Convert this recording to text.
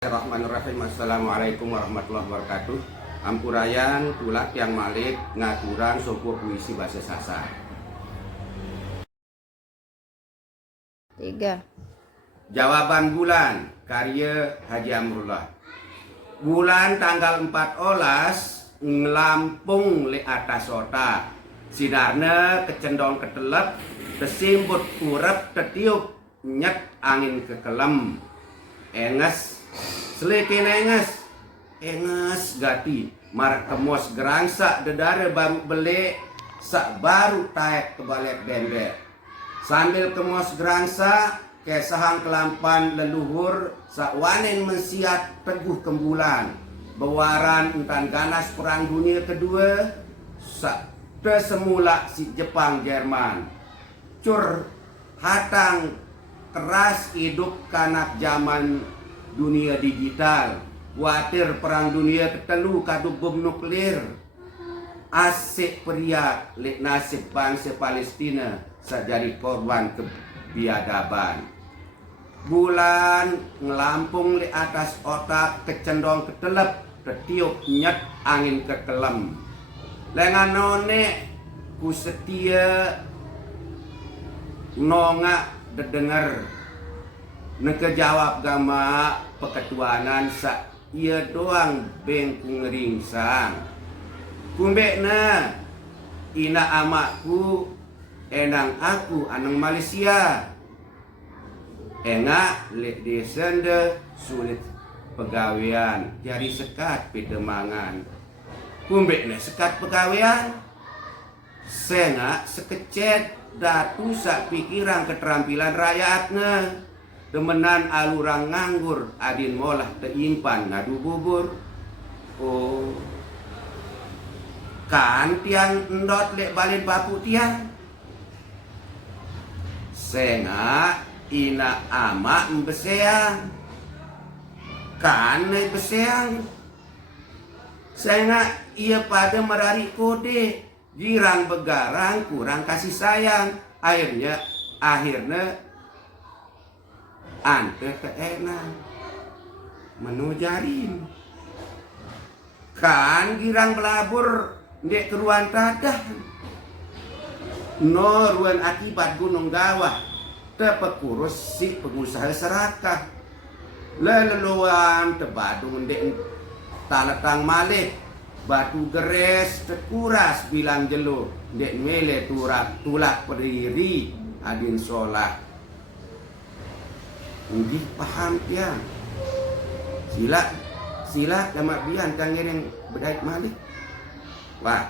Bismillahirrahmanirrahim. Assalamualaikum warahmatullahi wabarakatuh. Ampurayan tulak yang malik ngaturan sopo puisi bahasa Sasak. 3. Jawaban bulan karya Haji Amrullah. Bulan tanggal 14 ngelampung le atas otak. Sinarnya kecendong ketelep, tesimbut urep tetiup nyet angin kekelem. Enges selikin enges gati marak kemos gerangsa dedare baru beli sak baru taek kebalik dender sambil kemos gerangsa kesahang kelampan leluhur sak wanen mensiat teguh kembulan bewaran entan ganas perang dunia kedua sak tesemula si Jepang Jerman cur hatang keras hidup kanak zaman dunia digital khawatir perang dunia ketelu kadu bom nuklir asik pria lek nasib bangsa Palestina sajadi korban kebiadaban bulan ngelampung di atas otak kecendong ketelep ketiup nyet angin kekelem lengan none ku setia nongak dedengar nekejawab gama peketuanan sak ia doang bengku ngeringsang kumbekna ina amakku enang aku anang Malaysia engak lek desende sulit pegawean jari sekat pidemangan kumbekna sekat pegawean sengak sekecet datu sak pikiran keterampilan rakyatnya demenan alurang nganggur adin molah teimpan ngadu bubur oh kan tiang endot lek balin papu tiang senga ina ama embeseang kan nai beseang senga ia pada merari kode girang begarang kurang kasih sayang akhirnya ante keenang menujarin kan girang belabur dek keruan tadah no ruan akibat gunung gawah tepekurus si pengusaha serakah leleluan tebadung dek taletang malik batu geres tekuras bilang jelo dek mele tulak periri adin sholat uji paham tiang sila jamak bian kang ngereng bedait malik wah